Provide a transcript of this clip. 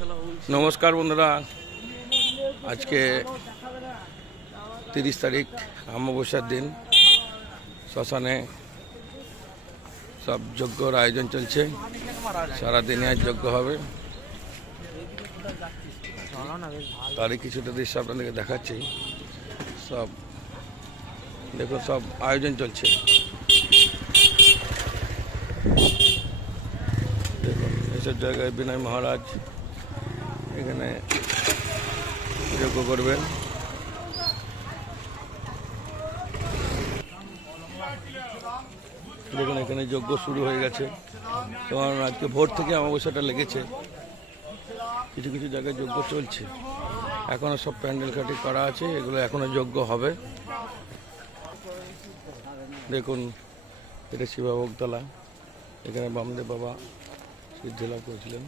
নমস্কার বন্ধুরা, আজকে 30 তারিখ অমাবস্যার দিন। শ্মশানে সব যজ্ঞর আয়োজন চলছে। সারাদিনে আজ যজ্ঞ হবে, তারই কিছুটা দৃশ্য আপনাদেরকে দেখাচ্ছি। সব দেখো, সব আয়োজন চলছে। দেখুন, এইসব জায়গায় বিনয় মহারাজ এখানে যজ্ঞ করবেন। দেখুন, এখানে যজ্ঞ শুরু হয়ে গেছে, কারণ আজকে ভোর থেকে অমাবস্যাটা লেগেছে। কিছু কিছু জায়গায় যজ্ঞ চলছে, এখনো সব প্যান্ডেল কাটি করা আছে, এগুলো এখনো যজ্ঞ হবে। দেখুন, এটা শিবাভোগতলা, এখানে বামদেব বাবা সিদ্ধিলাভ করেছিলেন।